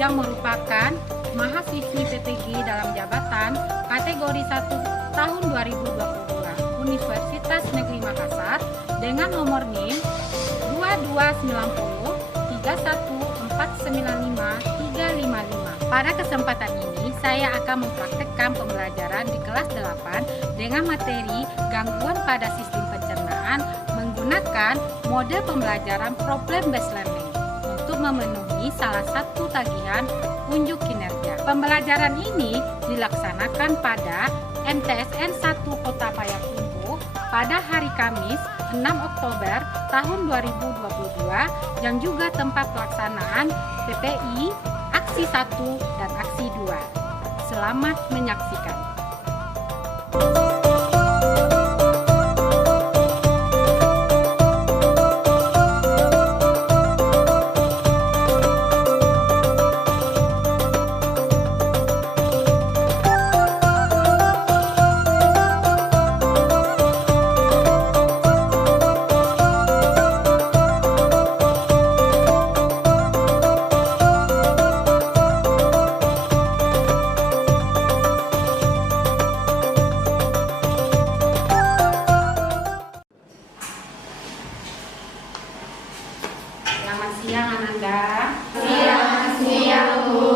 yang merupakan mahasiswi PPG dalam jabatan kategori 1 tahun 2022 Universitas Negeri Makassar dengan nomor NIM 2290 31495 355. Pada kesempatan ini saya akan mempraktekkan pembelajaran di kelas 8 dengan materi gangguan pada sistem pencernaan menggunakan mode pembelajaran problem based learning untuk memenuhi salah satu tagihan unjuk kinerja. Pembelajaran ini dilaksanakan pada MTSN 1 Kota Payakumbuh pada hari Kamis 6 Oktober tahun 2022 yang juga tempat pelaksanaan PPI Aksi 1 dan Aksi 2. Selamat menyaksikan. Selamat siang Ananda. Siang Bu.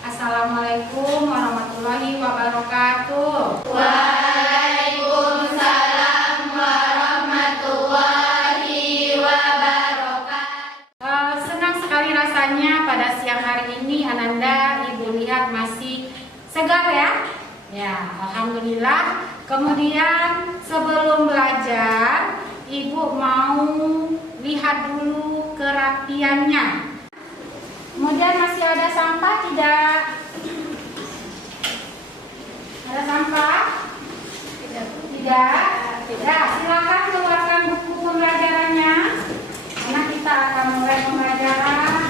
Assalamualaikum warahmatullahi wabarakatuh. Waalaikumsalam warahmatullahi wabarakatuh. Senang sekali rasanya pada siang hari ini Ananda Ibu lihat masih segar ya. Ya, alhamdulillah. Kemudian sebelum belajar Ibu mau lihat dulu kerapiannya. Kemudian masih ada sampah tidak? Ada sampah? Tidak. Ya, silakan keluarkan buku pembelajarannya. Karena kita akan mulai pembelajaran.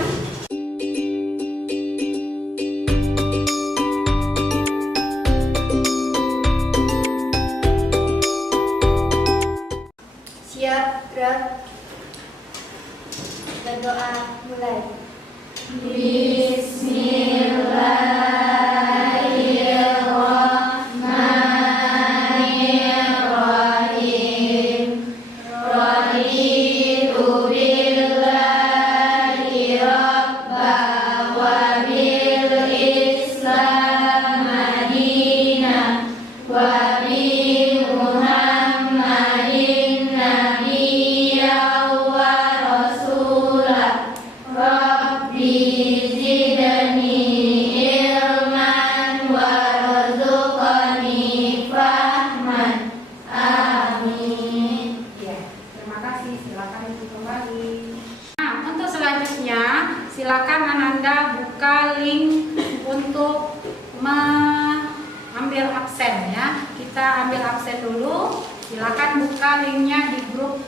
Siap, gerak. Berdoa mulai. Bismillahirrahmanirrahim. Raditu billahi rabba wa bil Islam madina wa bi Muhammadin nabiyya wa rasulah. Rabbi zidni ilman warzuqni fahman. Amin. Ya, terima kasih. Silakan Ibu kembali. Nah, untuk selanjutnya silakan Ananda buka link untuk mengambil absen ya. Kita ambil absen dulu. Silakan buka linknya di grup.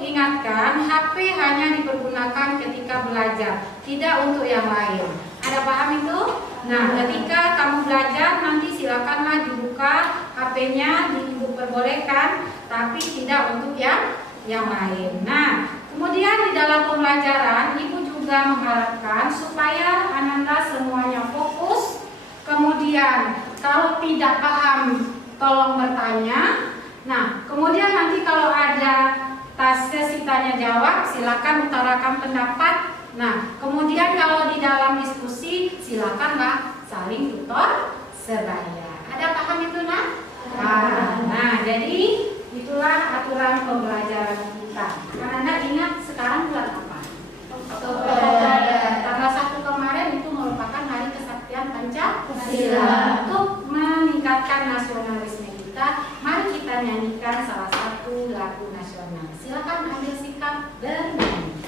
Ingatkan, HP hanya dipergunakan ketika belajar, tidak untuk yang lain. Ada paham itu? Nah, ketika kamu belajar, nanti silakanlah dibuka HP-nya, diperbolehkan, tapi tidak untuk yang lain. Nah, kemudian di dalam pembelajaran, Ibu juga mengharapkan supaya Ananda semuanya fokus. Kemudian, kalau tidak paham, tolong bertanya. Nah, kemudian nanti kalau ada sesi tanya jawab, silakan utarakan pendapat. Nah, kemudian kalau di dalam diskusi, silakanlah saling tutor sebaya. Ada paham itu, Nak? Nah, jadi itulah aturan pembelajaran kita. Anda ingat sekarang bulan apa? Oktober. Tanggal 1 kemarin itu merupakan Hari Kesaktian Pancasila. Untuk meningkatkan nasionalisme kita, mari kita nyanyikan salah satu lagu nasional. Silakan ambil sikap bernyanyi.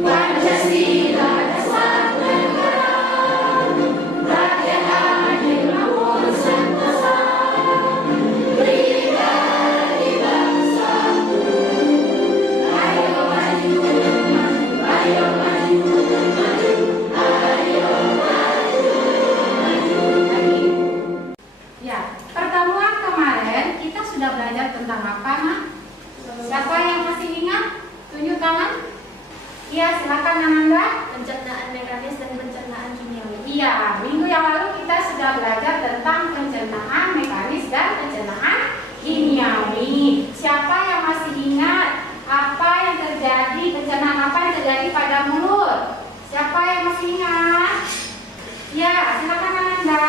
Pancasila dasar negara. tentang pencernaan mekanis dan pencernaan kimiawi. Siapa yang masih ingat apa yang terjadi, pencernaan apa yang terjadi pada mulut? Siapa yang masih ingat? Ya, silakan Ananda.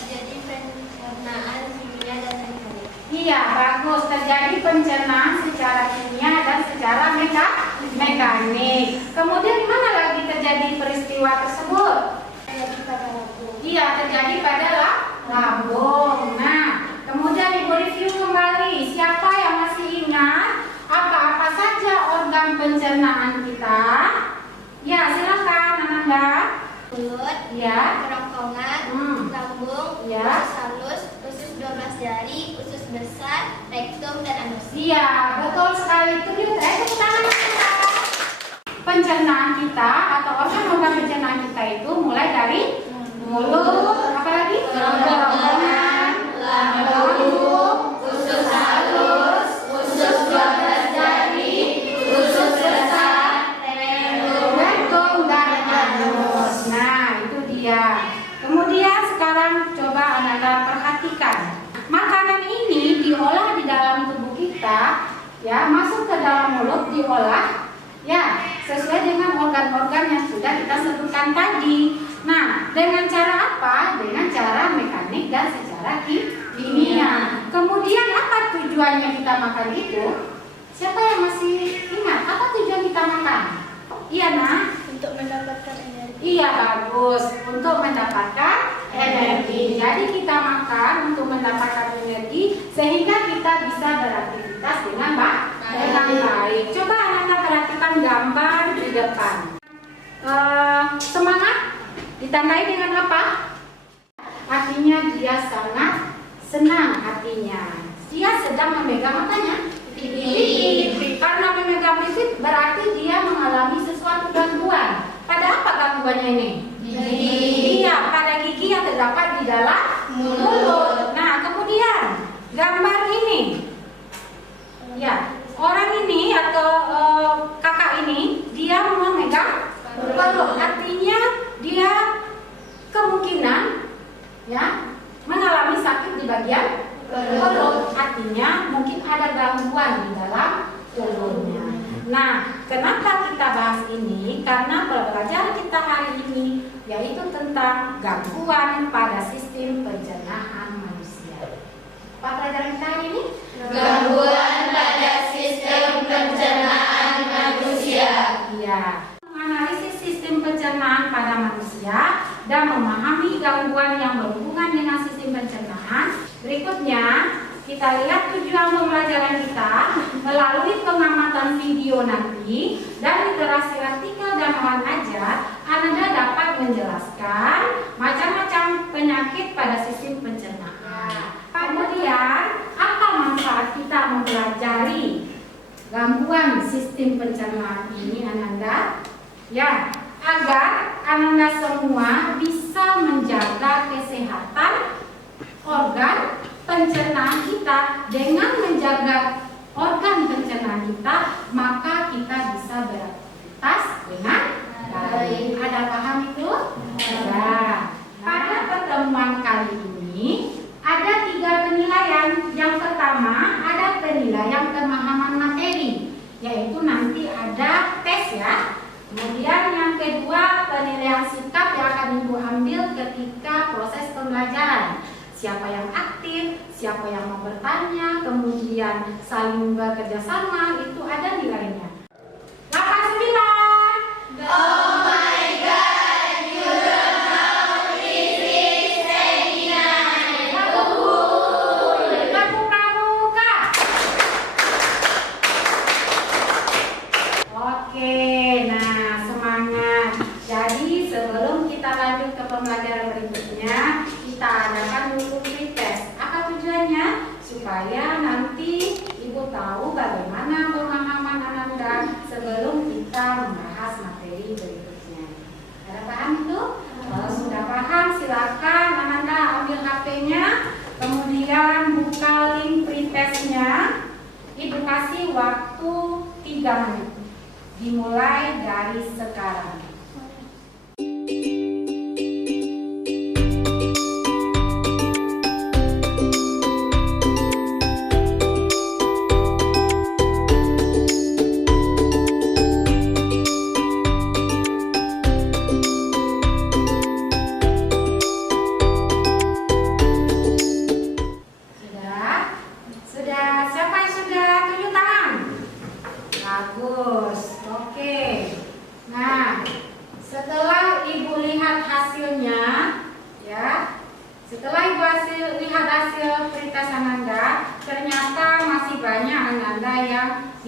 Terjadi pencernaan kimia dan mekanik. Iya, bagus. Terjadi pencernaan secara kimia dan secara mekanik. Kemudian mana lagi terjadi peristiwa tersebut? Terjadi pada lambung. Iya, terjadi pada lambung. Nah, kemudian Ibu review kembali. Siapa yang masih ingat apa-apa saja organ pencernaan kita? Ya, silakan Ananda. Mulut, Ya. kerongkongan, lambung, Ya. usus halus, usus 12 jari, usus besar, rektum, dan anus. Iya, betul sekali. Itu dia. Tepuk tangan kita. Pencernaan kita atau organ-organ pencernaan kita itu mulai dari mulut, apa lagi? Kerongkongan, lambung, usus halus, usus 12 jari, usus besar, rektum, dan anus. Nah, itu dia. Kemudian sekarang coba Anda perhatikan. Makanan ini diolah di dalam tubuh kita, ya, masuk ke dalam mulut, diolah, ya, sesuai dengan organ-organ yang sudah kita sebutkan tadi. Nah, dengan cara apa? Dengan cara mekanik dan secara kimia. Kemudian apa tujuannya kita makan itu? Siapa yang masih ingat apa tujuan kita makan? Iya, Nah. untuk mendapatkan energi. Iya, bagus. Untuk mendapatkan energi. Jadi kita makan untuk mendapatkan energi sehingga kita bisa beraktivitas dengan baik. Coba Anda perhatikan gambar di depan. Semangat ditandai dengan apa? Artinya dia sangat senang hatinya. Dia sedang memegang apanya? Bibit. Karena memegang bibit berarti dia mengalami sesuatu gangguan. Pada apa gangguannya ini? Gigi. Iya, pada gigi yang terdapat di dalam mulut. Nah, kemudian gambar ini. Ya, orang ini atau kakak ini dia memegang perut. Artinya dia kemungkinan ya mengalami sakit di bagian perut. Artinya mungkin ada gangguan di dalam perutnya. Nah, kenapa kita bahas ini? Karena pelajaran kita hari ini yaitu tentang gangguan pada sistem pencernaan manusia. Apa pelajaran kita hari ini? Gangguan pada sistem pencernaan manusia. Iya. Menganalisis sistem pencernaan pada manusia dan memahami gangguan yang berhubungan dengan sistem pencernaan. Berikutnya, kita lihat tujuan pembelajaran kita melalui pengamatan video nanti dan literasi artikel dan bahan ajar. Anda dapat menjelaskan macam-macam penyakit pada sistem pencernaan. Kemudian, apa manfaat kita mempelajari gangguan sistem pencernaan ini, Ananda? Ya, agar Ananda semua bisa menjaga kesehatan organ pencernaan kita. Dengan menjaga organ pencernaan kita, maka kita bisa beraktivitas dengan baik. Ada paham itu? Ya. Pada pertemuan kali ini ada 3 penilaian. Yang pertama ada penilaian pemahaman materi, yaitu nanti ada tes ya. Kemudian yang kedua penilaian sikap yang akan Ibu ambil ketika proses pembelajaran. Siapa yang aktif, siapa yang mau bertanya, kemudian saling bekerja sama, itu ada nilainya. 89. Oh my God, you don't know this is seminar. Lagu pramuka. Oke, nah semangat. Jadi sebelum kita lanjut ke pembelajaran berikutnya, kita adakan dulu pretest. Apa tujuannya? Supaya nanti Ibu tahu bagaimana pemahaman Ananda sebelum kita membahas materi berikutnya. Ada paham itu? Kalau sudah paham, silakan Ananda ambil HP-nya, kemudian buka link pretestnya. Ibu kasih waktu 3 menit. Dimulai dari sekarang.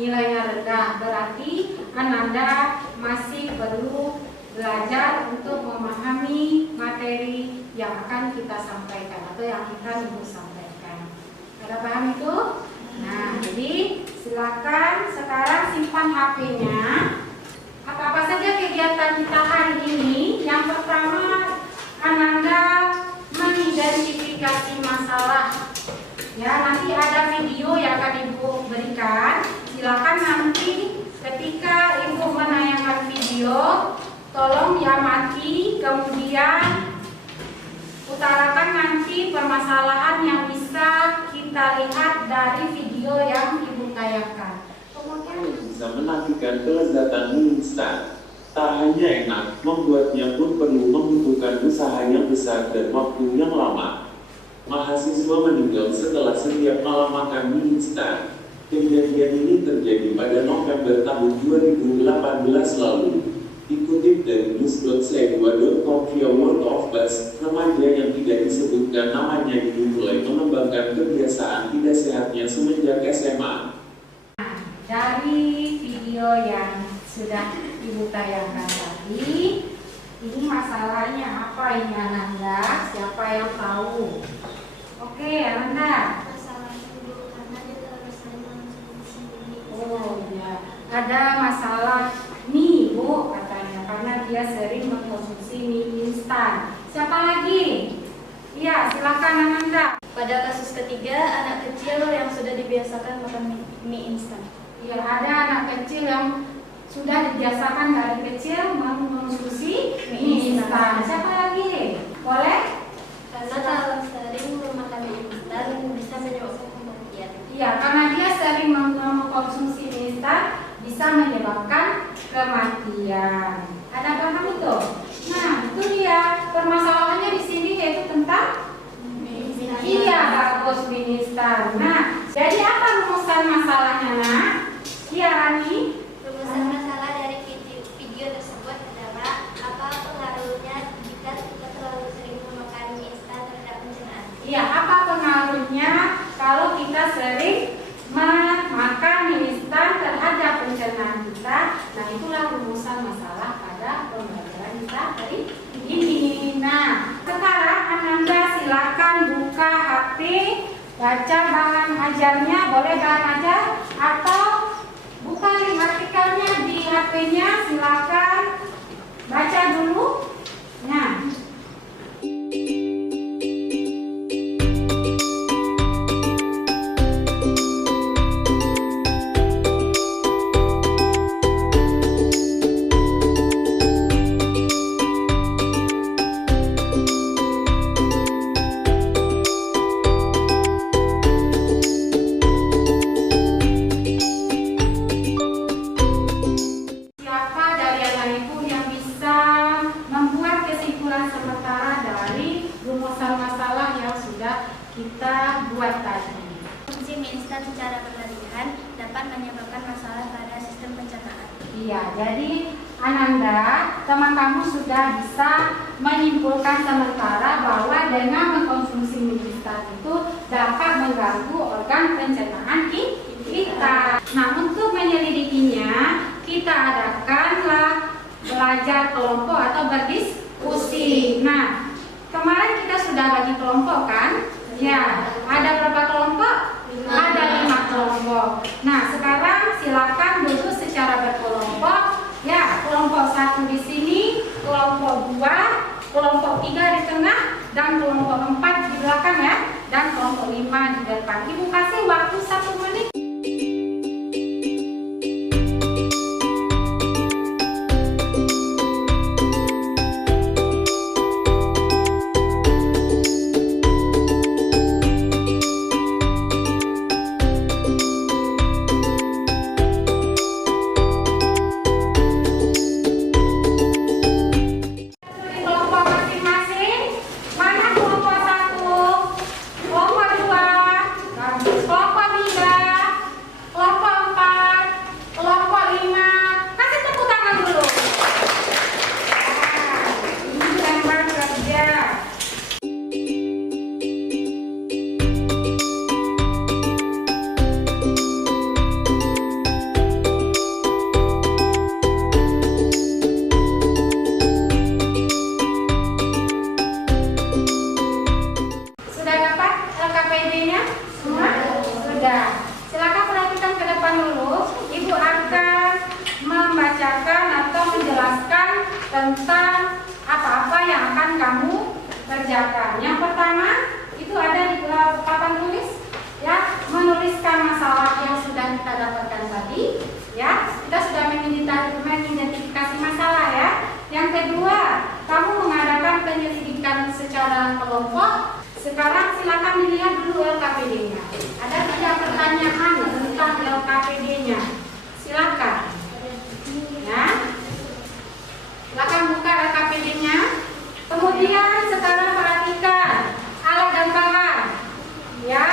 nilainya rendah. Berarti Ananda masih perlu belajar untuk memahami materi yang akan kita sampaikan atau yang akan Ibu sampaikan. Ada paham itu? Nah, jadi silakan sekarang simpan HP-nya. Apa-apa saja kegiatan kita hari ini? Yang pertama, Ananda mengidentifikasi masalah. Ya, nanti ada video yang akan Ibu berikan. Silakan nanti ketika Ibu menayangkan video, tolong diamati, kemudian utarakan nanti permasalahan yang bisa kita lihat dari video yang Ibu tayangkan. Kemudian bisa menafikan kelezatan mie instan. Tak hanya enak, membuatnya pun perlu membutuhkan usaha yang besar dan waktu yang lama. Mahasiswa meninggal setelah setiap malam makan mie instan. Kejadian ini terjadi pada November tahun 2018 lalu. Dikutip dari news.c2.com via World of Buzz, remaja yang tidak disebutkan namanya ini mulai mengembangkan kebiasaan tidak sehatnya semenjak SMA. Dari video yang sudah Ibu tayangkan tadi, ini masalahnya apa ini Ananda? Siapa yang tahu? Oke, Ananda. Masalah dulu karena dia terlalu sering mengonsumsi mie. Oh ya, ada masalah mie Bu katanya karena dia sering mengkonsumsi mie instan. Siapa lagi? Iya, silakan Ananda. Pada kasus ketiga, anak kecil yang sudah dibiasakan makan mie instan. Ya, ada anak kecil yang sudah dibiasakan dari kecil mengkonsumsi mie instan. Siapa lagi? Boleh? Karena kalau sering memakan mie instan bisa menyebabkan kematian. Iya, karena dia sering mengkonsumsi mie instan bisa menyebabkan kematian. Ada paham itu? Nah, itu dia permasalahannya di sini yaitu tentang iya, bagus mie instan. Nah, jadi apa rumusan masalahnya, Nak? Iya, Rani. Rumusan masalah dari video tersebut adalah apa pengaruhnya jika kita terlalu sering memakan mie instan terhadap pencernaan. Iya, apa pengaruhnya kalau kita sering memakan mie instan terhadap pencernaan kita? Nah, itulah rumusan masalah pada pembelajaran kita hari ini. Nah, sekarang Ananda silakan buka HP, baca bahan ajarnya, boleh bahan ajar atau buka artikelnya di HP-nya, silakan baca dulu. Nah, siapa dari anak ibu yang bisa membuat kesimpulan sementara dari rumusan masalah yang sudah kita buat tadi? Konsumsi mie instan secara berlebihan dapat menyebabkan masalah pada sistem pencernaan. Iya, jadi Ananda, teman kamu sudah bisa menyimpulkan sementara bahwa dengan mengkonsumsi mie instan itu dapat mengganggu organ pencernaan kita. Nah, untuk menyelidikinya, kita adakanlah belajar kelompok atau berdiskusi. Nah, kemarin kita sudah bagi kelompok kan? Ya, ada berapa kelompok? Ada 5 kelompok. Nah, sekarang silakan duduk secara berkelompok. Ya, kelompok 1 di sini, kelompok 2, kelompok 3 di tengah, dan kelompok 4 di belakang ya, dan kelompok 5 di depan. Ibu kasih waktu 1 menit. Kelompok masing-masing, mana kelompok 1, kelompok 2, kelompok 3, kerjakan. Yang pertama itu ada di papan tulis, ya, menuliskan masalah yang sudah kita dapatkan tadi, ya. Kita sudah mengidentifikasi masalah, ya. Yang kedua, kamu mengadakan penyelidikan secara kelompok. Sekarang silakan dilihat dulu LKPD-nya. Ada 3 pertanyaan tentang LKPD-nya. Silakan. Ya. Silakan buka LKPD-nya. Kemudian sekarang perhatikan alat dan bahan. Ya,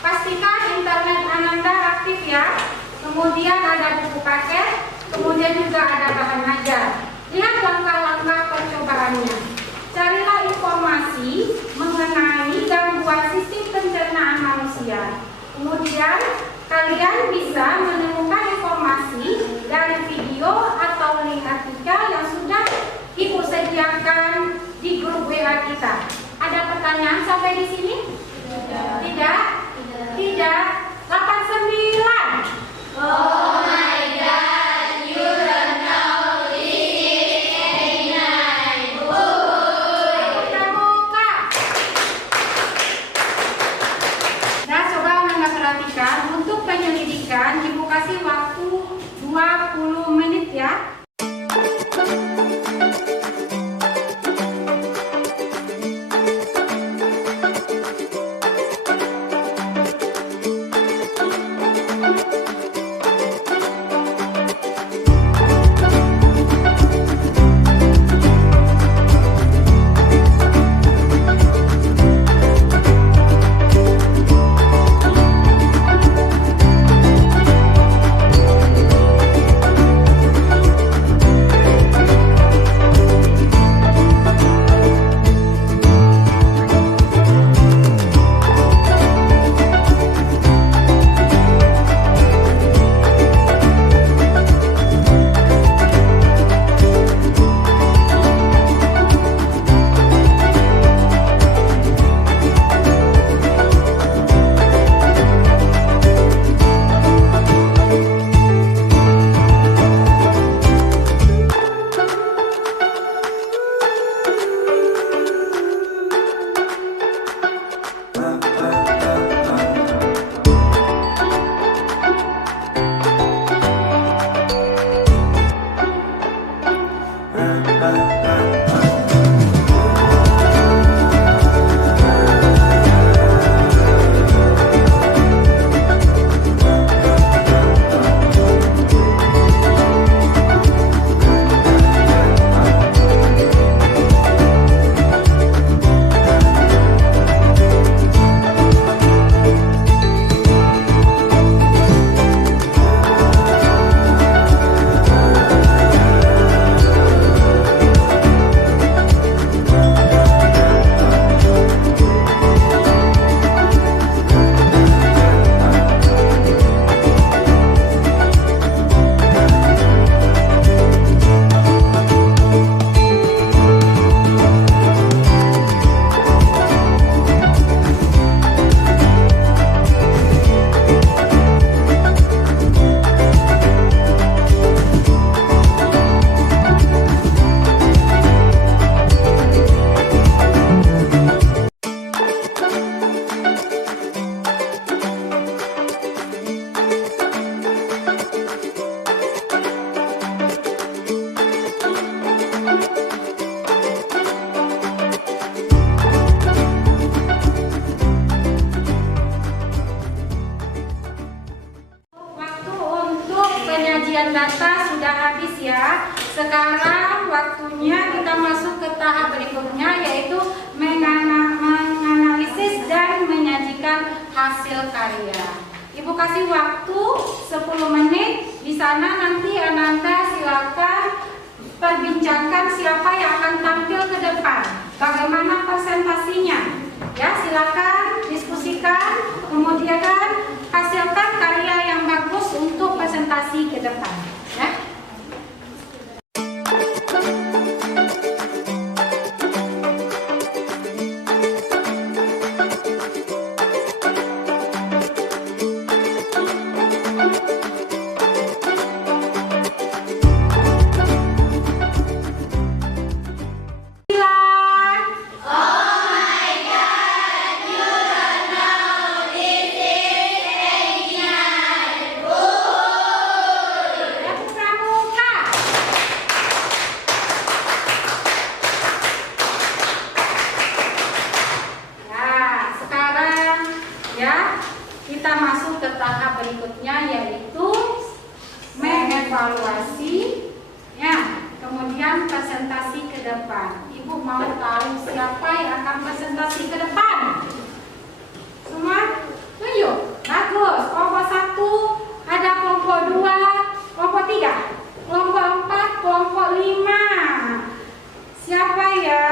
pastikan internet Ananda aktif, ya. Kemudian ada buku paket, kemudian juga ada bahan ajar. Lihat langkah-langkah percobaannya. Carilah informasi mengenai gangguan sistem pencernaan manusia. Kemudian kalian bisa menemukan informasi dari video atau link artikel yang sudah Ibu sediakan di grup WA kita. Ada pertanyaan sampai di sini? Tidak? Tidak. 89. Oh my God, you don't know this is my book. Buka. Nah, coba Anda perhatikan untuk penyelidikan Ibu kasih waktu 20 menit, ya. Penyajian data sudah habis, ya. Sekarang waktunya kita masuk ke tahap berikutnya, yaitu menganalisis dan menyajikan hasil karya. Ibu kasih waktu 10 menit. Di sana nanti Ananda silakan perbincangkan siapa yang akan tampil ke depan, bagaimana presentasinya. Ya, silakan diskusikan, kemudian hasilkan karya yang bagus untuk presentasi ke depan, ya. Ya, kita masuk ke tahap berikutnya yaitu mengevaluasi, ya, kemudian presentasi ke depan. Ibu mau tahu siapa yang akan presentasi ke depan? Semua tunjuk. Bagus. Kelompok 1 ada, kelompok 2, kelompok 3, kelompok 4, kelompok 5. Siapa ya?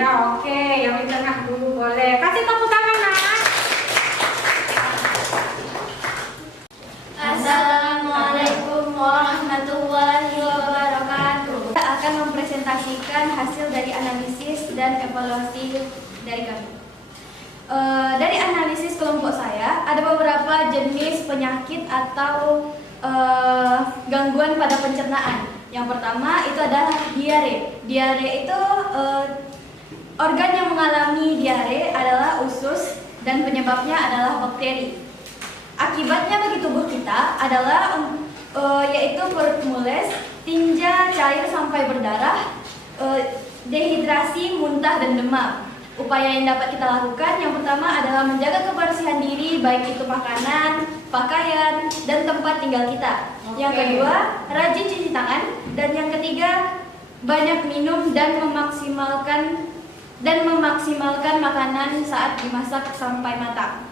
Ya oke, yang di tengah dulu boleh. Kasih tepuk tangan, Nak. Assalamualaikum warahmatullahi wabarakatuh. Kita akan mempresentasikan hasil dari analisis dan evaluasi dari kami. Dari analisis kelompok saya, ada beberapa jenis penyakit atau gangguan pada pencernaan. Yang pertama itu adalah diare. Diare itu organ yang mengalami diare adalah usus dan penyebabnya adalah bakteri. Akibatnya bagi tubuh kita adalah yaitu perut mules, tinja cair sampai berdarah, dehidrasi, muntah dan demam. Upaya yang dapat kita lakukan yang pertama adalah menjaga kebersihan diri, baik itu makanan, pakaian, dan tempat tinggal kita. Yang kedua, rajin cuci tangan. Dan yang ketiga, banyak minum dan memaksimalkan makanan saat dimasak sampai matang.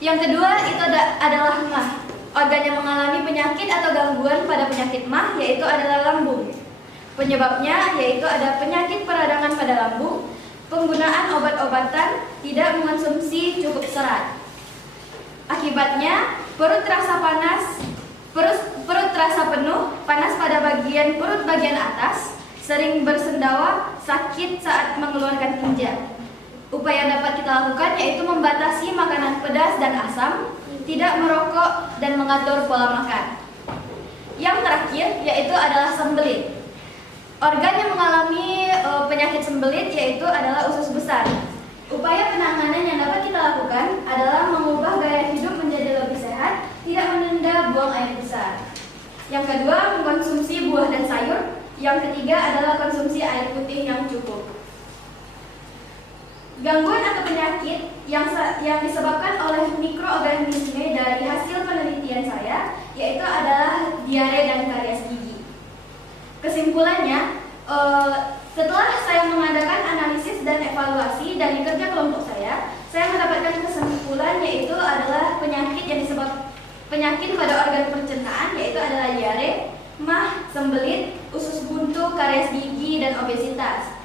Yang kedua itu adalah mah. Organ yang mengalami penyakit atau gangguan pada penyakit mah yaitu adalah lambung. Penyebabnya yaitu ada penyakit peradangan pada lambung, penggunaan obat-obatan, tidak mengonsumsi cukup serat. Akibatnya perut terasa panas, perut terasa penuh, panas pada bagian perut bagian atas, sering bersendawa, sakit saat mengeluarkan tinja. Upaya yang dapat kita lakukan yaitu membatasi makanan pedas dan asam, tidak merokok, dan mengatur pola makan. Yang terakhir yaitu adalah sembelit. Organ yang mengalami penyakit sembelit yaitu adalah usus besar. Upaya penanganan yang dapat kita lakukan adalah mengubah gaya hidup menjadi lebih sehat, tidak menunda buang air besar. Yang kedua, mengkonsumsi buah dan sayur. Yang ketiga adalah konsumsi air putih yang cukup. Gangguan atau penyakit yang disebabkan oleh mikroorganisme dari hasil penelitian saya yaitu adalah diare dan karies gigi. Kesimpulannya, setelah saya mengadakan analisis dan evaluasi dari kerja kelompok saya mendapatkan kesimpulan yaitu adalah penyakit pada organ pencernaan yaitu adalah diare, mah, sembelit, usus buntu, karies gigi, dan obesitas.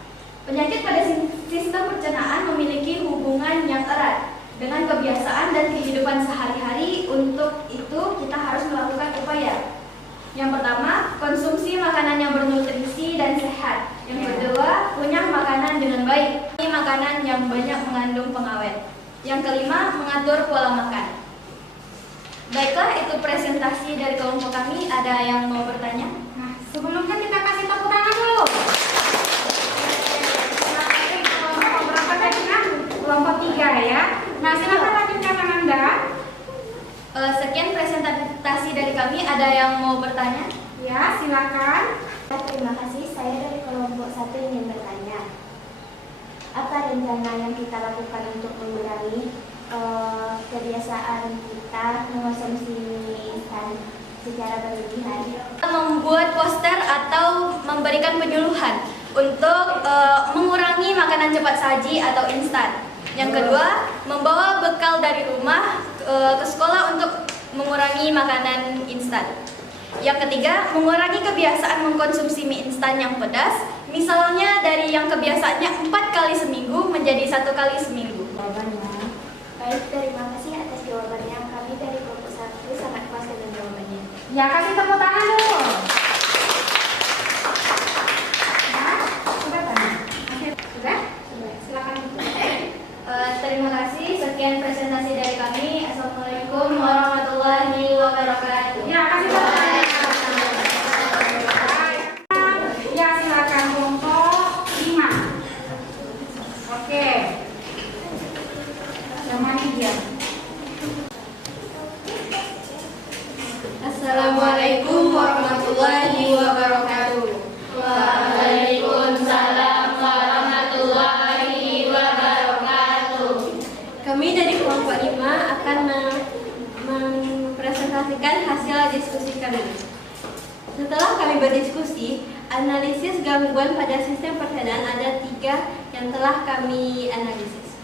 Penyakit pada sistem pencernaan memiliki hubungan yang erat dengan kebiasaan dan kehidupan sehari-hari. Untuk itu kita harus melakukan upaya. Yang pertama, konsumsi makanan yang bernutrisi dan sehat. Yang kedua, kunyah makanan dengan baik. Makanan yang banyak mengandung pengawet. Yang kelima, mengatur pola makan. Baiklah, itu presentasi dari kelompok kami. Ada yang mau bertanya? Nah, sebelumnya kita kasih tepuk tangan dulu. Kelompok berapa tadi, Nak? Kelompok 3 ya. Nah, silakan lanjutkan Anda. Sekian presentasi dari kami. Ada yang mau bertanya? Ya, silakan. Terima kasih. Saya dari kelompok 1 ingin bertanya. Apa rencana yang kita lakukan untuk mengurangi kebiasaan kita mengonsumsi mie instan secara berlebihan? Membuat poster atau memberikan penyuluhan untuk mengurangi makanan cepat saji atau instan. Yang kedua, membawa bekal dari rumah ke sekolah untuk mengurangi makanan instan. Yang ketiga, mengurangi kebiasaan mengkonsumsi mie instan yang pedas, misalnya dari yang kebiasaannya 4 kali seminggu menjadi 1 kali seminggu. Baik, terima kasih atas jawabannya. Kami dari kelompok 1 sangat puas dengan jawabannya. Ya, kasih tepuk tangan dulu. Nah, sudah tanya. Sudah? Silakan. Terima kasih. Sekian presentasi dari kami. Assalamualaikum warahmatullahi wabarakatuh. Ya, kasih tepuk tangan. Ya, silakan kelompok 5. Oke. Yang mana dia? Assalamualaikum warahmatullahi wabarakatuh. Waalaikumsalam warahmatullahi wabarakatuh. Kami dari kelompok 5 akan mempresentasikan hasil diskusi kami. Setelah kami berdiskusi, analisis gangguan pada sistem persenaan ada 3 yang telah kami analisis.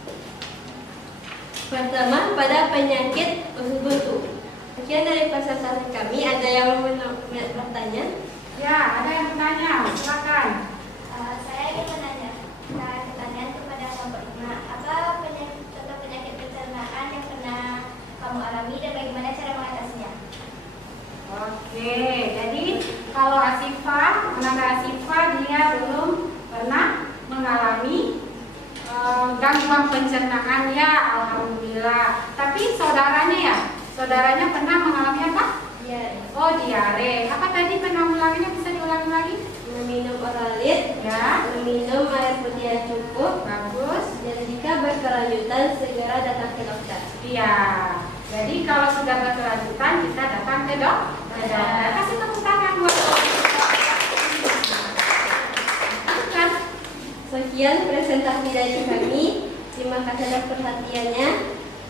Pertama, pada penyakit usus buntu. Sekian dari presentasi kami. Ada yang mau bertanya? Ya, ada yang bertanya. Silakan. Saya ingin menanya pertanyaan kepada kelompok 5. Apa contoh penyakit pencernaan yang pernah kamu alami dan bagaimana cara mengatasinya? Oke, jadi kalau Asifah, anak Asifah dia belum pernah mengalami gangguan pencernaan ya, alhamdulillah. Tapi saudaranya pernah mengalami apa? Diare. Oh, diare. Apa tadi penanggulangannya, bisa diulangi lagi? Meminum oralit, Ya, meminum air putih yang cukup, bagus. dan jika berkelanjutan segera datang ke dokter. Iya. Jadi kalau sudah berkelanjutan kita datang ke dokter. Kasih tepuk tangan buat kan? Sekian presentasi dari kami. Terima kasih atas perhatiannya.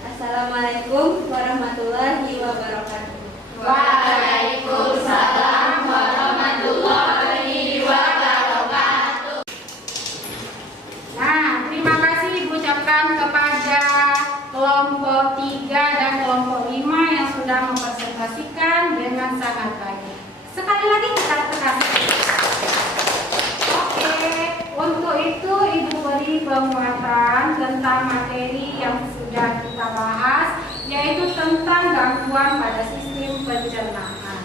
Assalamualaikum warahmatullahi wabarakatuh. Waalaikumsalam warahmatullahi wabarakatuh. Nah, terima kasih Ibu ucapkan kepada kelompok 3 dan kelompok 5 yang sudah mempresentasikan dengan sangat baik. Sekali lagi kita kasih. Oke, untuk itu Ibu beri penguatan tentang materi yang sudah kita bahas, yaitu tentang gangguan pada sistem pencernaan.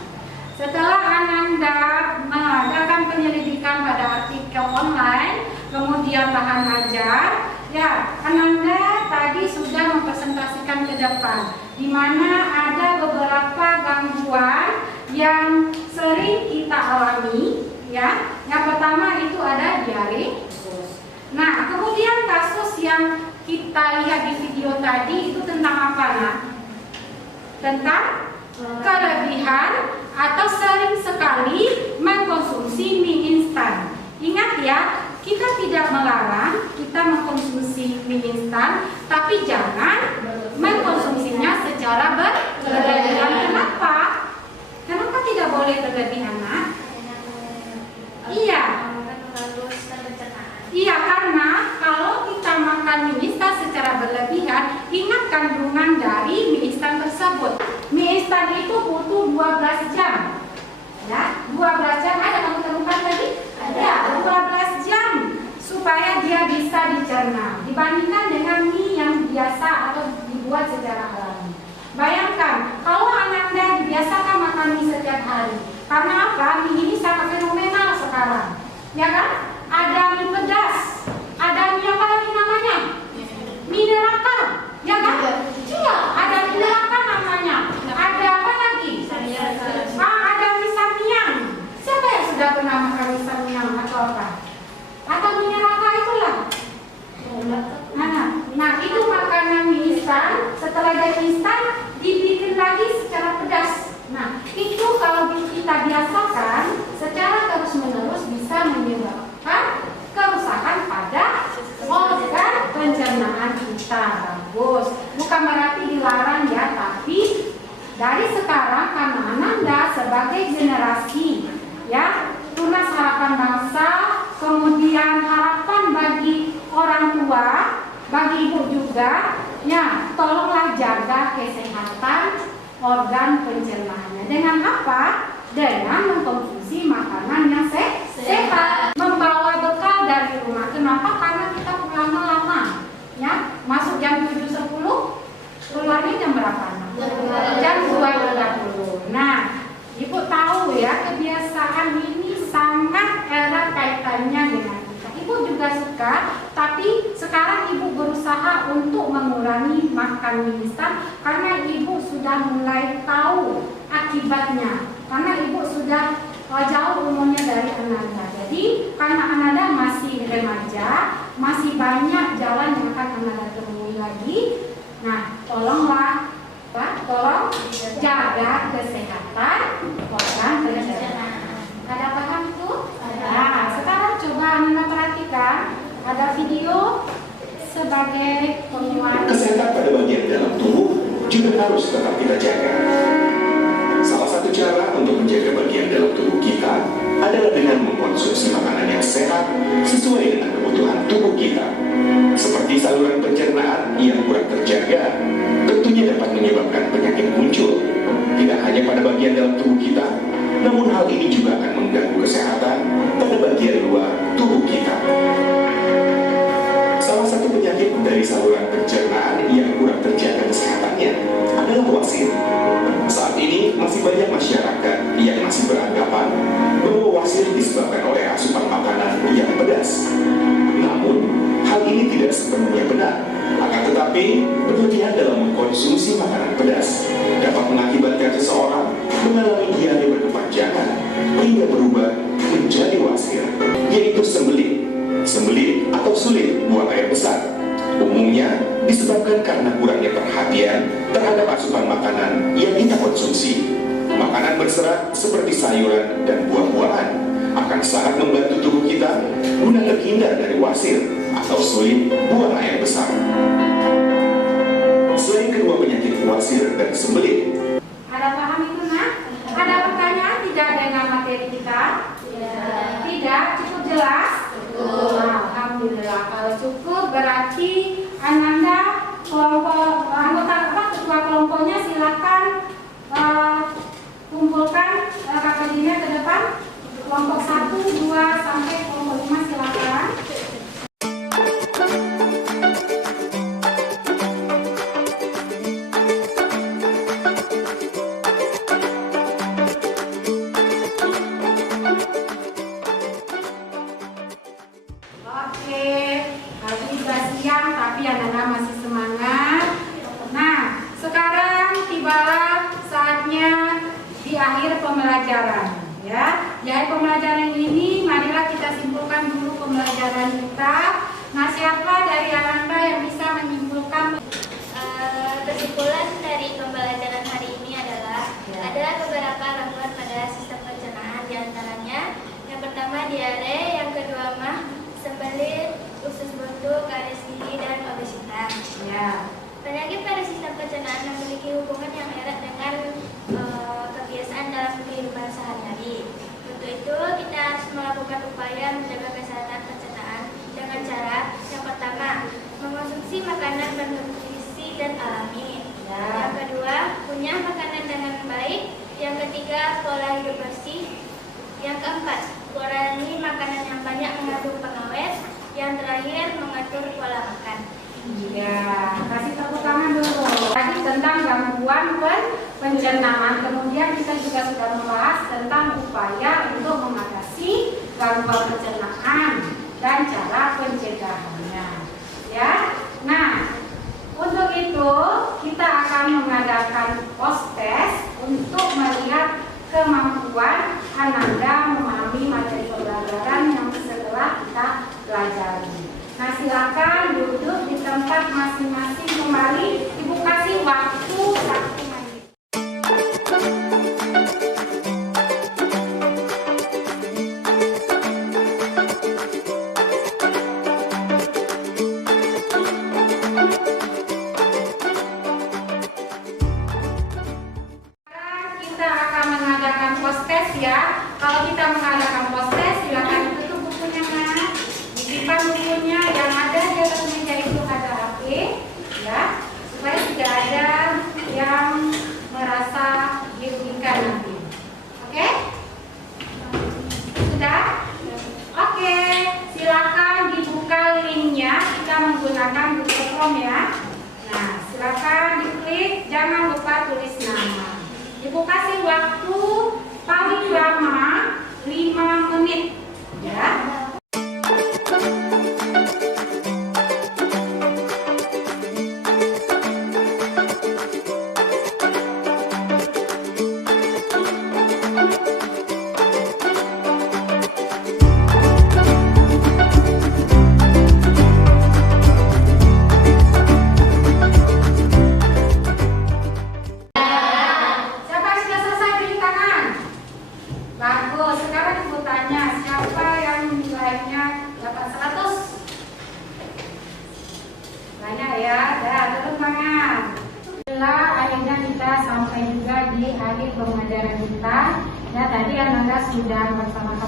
Setelah Ananda mengadakan penyelidikan pada artikel online, kemudian bahan ajar, ya, Ananda tadi sudah mempresentasikan ke depan, di mana ada beberapa gangguan yang sering kita alami, ya. Yang pertama itu ada diare. Nah, kemudian kasus yang kita lihat di video tadi itu tentang apa, Nak? Tentang kelebihan atau sering sekali mengkonsumsi mie instan. Ingat ya, kita tidak melarang kita mengkonsumsi mie instan, tapi jangan mengkonsumsinya secara berlebihan. Kenapa? Kenapa tidak boleh berlebihan, Nak? Iya. Iya, karena kalau kita makan mie instan secara berlebihan, ingat kandungan dari mie instan tersebut. Mie instan itu butuh 12 jam. Ya, 12 jam ada kamu temukan tadi? Ya, 12 jam supaya dia bisa dicerna. Dibandingkan dengan mie yang biasa atau dibuat secara alami. Bayangkan, kalau Ananda dibiasakan makan mie setiap hari. Karena apa? Mie ini sangat fenomenal sekarang. Ya kan? Ada mie pedas, ada mie apa lagi namanya? Mie neraka, ya kan? Iya, ada mie neraka namanya. Ada apa lagi? Ada mie samyang. Siapa yang sudah pernah makan mie samyang atau apa? Atau mie neraka itulah. Nah, itu makanan mie instan. Setelah jadi instan, dibikin lagi secara pedas. Nah, itu kalau kita biasakan secara terus-menerus bisa menyebabkan kerusakan pada organ pencernaan kita. Bagus. Bukan berarti dilarang ya, tapi dari sekarang karena Ananda sebagai generasi ya, tunas harapan bangsa, kemudian harapan bagi orang tua, bagi ibu juga, ya, tolonglah jaga kesehatan organ pencernaannya. Dengan apa? Dengan mengkonsumsi makanan yang sehat. Membawa bekal dari rumah. Kenapa? Karena kita pulangnya lama. Ya, masuk jam 7.10, keluarnya jam berapa? Jam 2.30. Nah, Ibu tahu ya, kebiasaan ini sangat erat kaitannya dengan kita. Ibu juga suka, tapi sekarang Ibu berusaha untuk mengurangi makan mie instan karena Ibu sudah mulai tahu akibatnya. Karena Ibu sudah jauh umurnya dari Ananda. Jadi karena Ananda masih remaja, masih banyak jalan yang akan Ananda temui lagi. Nah, tolonglah, tolong jaga kesehatan organ pencernaan. Ada paham tuh? Nah, sekarang coba Ananda perhatikan, ada video sebagai pengeluaran. Kesehatan pada bagian dalam tubuh juga harus tetap kita jaga. Salah satu cara untuk menjaga bagian dalam tubuh kita adalah dengan mengkonsumsi makanan yang sehat sesuai dengan kebutuhan tubuh kita. Seperti saluran pencernaan yang kurang terjaga, tentunya dapat menyebabkan penyakit muncul. Tidak hanya pada bagian dalam tubuh kita, namun hal ini juga akan mengganggu kesehatan pada bagian luar tubuh kita. Salah satu penyakit dari saluran pencernaan yang kurang terjaga kesehatannya adalah wasir. Saat ini masih banyak masyarakat yang masih beranggapan bahwa wasir disebabkan oleh asupan makanan yang pedas. Namun, hal ini tidak sepenuhnya benar. Akan tetapi, berlebihan dalam mengkonsumsi makanan pedas dapat mengakibatkan seseorang mengalami diare berkepanjangan hingga berubah menjadi wasir, yaitu sembelit. Sembelit atau sulit buang air besar umumnya disebabkan karena kurangnya perhatian terhadap asupan makanan yang kita konsumsi. Makanan berserat seperti sayuran dan buah-buahan akan sangat membantu tubuh kita guna terhindar dari wasir atau sulit buang air besar. Selain kedua penyakit wasir dan sembelit, Ada paham itu, nak? Ada pertanyaan tidak dengan materi kita? Tidak? Cukup jelas? Alhamdulillah. Kalau cukup berarti Ananda kelompok anggota ketua kelompoknya silakan kumpulkan kakak Dina ke depan. Kelompok 1, 2 sampai kelompok 5 silakan. Oke, hari sudah siang tapi anak-anak masih semangat. Nah, sekarang tibalah saatnya di akhir pembelajaran. Ya, di akhir pembelajaran ini, marilah kita simpulkan dulu pembelajaran kita. Nah, siapa dari Ananda yang bisa menyimpulkan? Kesimpulan dari pembelajaran hari ini adalah ada beberapa gangguan pada sistem pencernaan, diantaranya yang pertama diare, yang kedua mah, sembelit, usus buntu, garis gigi, dan obesitas. Ya. Penyakit pada sistem pencernaan memiliki hubungan yang erat dengan kebiasaan dalam kehidupan sehari-hari. Untuk itu, kita harus melakukan upaya menjaga kesehatan pencernaan dengan cara yang pertama, mengonsumsi makanan bernutrisi dan alami. Ya. Yang kedua, punya makanan dengan baik. Yang ketiga, pola hidup bersih. Yang keempat, kurangi makanan yang banyak mengandung pengawet. Yang terakhir, mengatur pola makan. Ya, kasih tepuk tangan dulu. Tadi tentang gangguan pencernaan. Kemudian kita juga sudah membahas tentang upaya untuk mengatasi gangguan pencernaan dan cara pencegahannya. Ya. Nah, untuk itu kita akan mengadakan post-test untuk melihat kemampuan Ananda memahami materi pembelajaran yang setelah kita pelajari. Nah, silakan duduk di tempat masing-masing kembali. Ibu kasih waktu 1 menit. Sekarang kita akan mengadakan post-test ya. Kalau kita mengadakan post-test, silakan tutup bukunya, Mas. Simpan bukunya, yang ada di atas meja itu ada HP ya, supaya tidak ada yang merasa dirugikan nanti. Oke? Sudah? Oke, silakan dibuka linknya. Kita menggunakan Google Chrome ya. Nah, silakan diklik, jangan lupa tulis nama. Ibu kasih waktu paling lama 5 menit ya. Siapa yang sudah selesai beri tangan? Bagus. Sekarang ibu tanya, siapa yang Dah, tepuk tangan. Setelah akhirnya kita sampai juga di akhir pembelajaran kita. Ya, tadi Ananda sudah bersama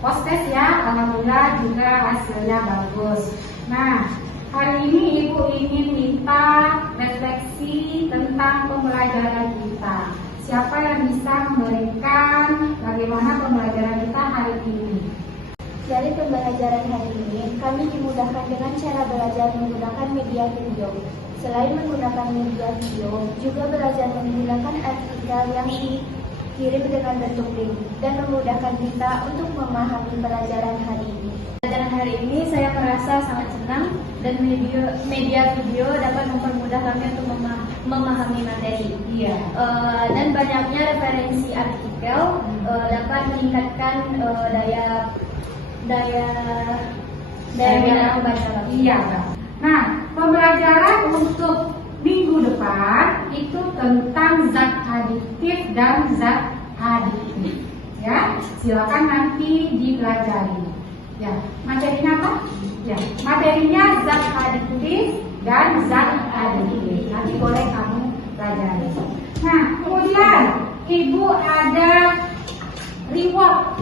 Postes ya, alhamdulillah juga hasilnya bagus. Nah, hari ini Ibu ingin minta refleksi tentang pembelajaran kita. Siapa yang bisa memberikan bagaimana pembelajaran kita hari ini? Dari pembelajaran hari ini, kami dimudahkan dengan cara belajar menggunakan media video. Selain menggunakan media video, juga belajar menggunakan artikel yang dikirim dengan bentuk link dan memudahkan kita untuk memahami pelajaran hari ini. Pelajaran hari ini saya merasa sangat senang dan media video dapat mempermudah kami untuk memahami materi. Iya. Dan banyaknya referensi artikel dapat meningkatkan daya membaca kami. Iya. Nah, pembelajaran untuk minggu depan itu tentang zat adiktif dan zat adiktif. Ya, silakan nanti dipelajari. Ya, materinya apa? Ya, materinya zat adiktif dan zat adiktif. Nanti boleh kamu pelajari. Nah, kemudian Ibu ada reward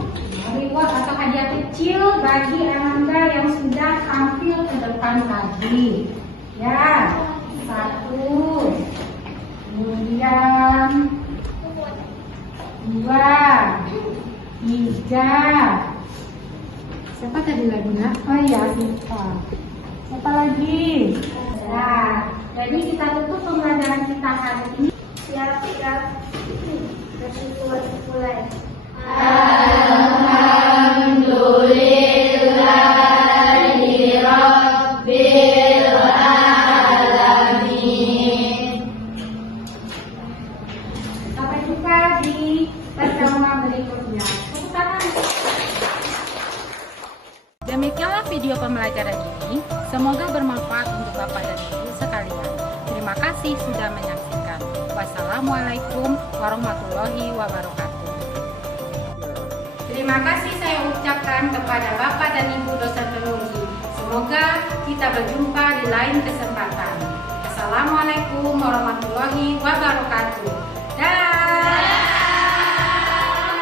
atau hadiah kecil bagi Ananda yang sudah tampil ke depan tadi. Ya, 1, kemudian 2, 3. Siapa tadi lagunya? Oh iya, siapa lagi? Nah, jadi kita tutup pembelajaran kita hari ini. Siap. Mulai. Sampai jumpa di pertemuan berikutnya. Tepuk tangan. Demikianlah video pembelajaran ini. Semoga bermanfaat untuk Bapak dan Ibu sekalian. Terima kasih sudah menyaksikan. Wassalamualaikum warahmatullahi wabarakatuh. Terima kasih saya ucapkan kepada Bapak dan Ibu dosen penguji. Semoga kita berjumpa di lain kesempatan. Assalamualaikum warahmatullahi wabarakatuh.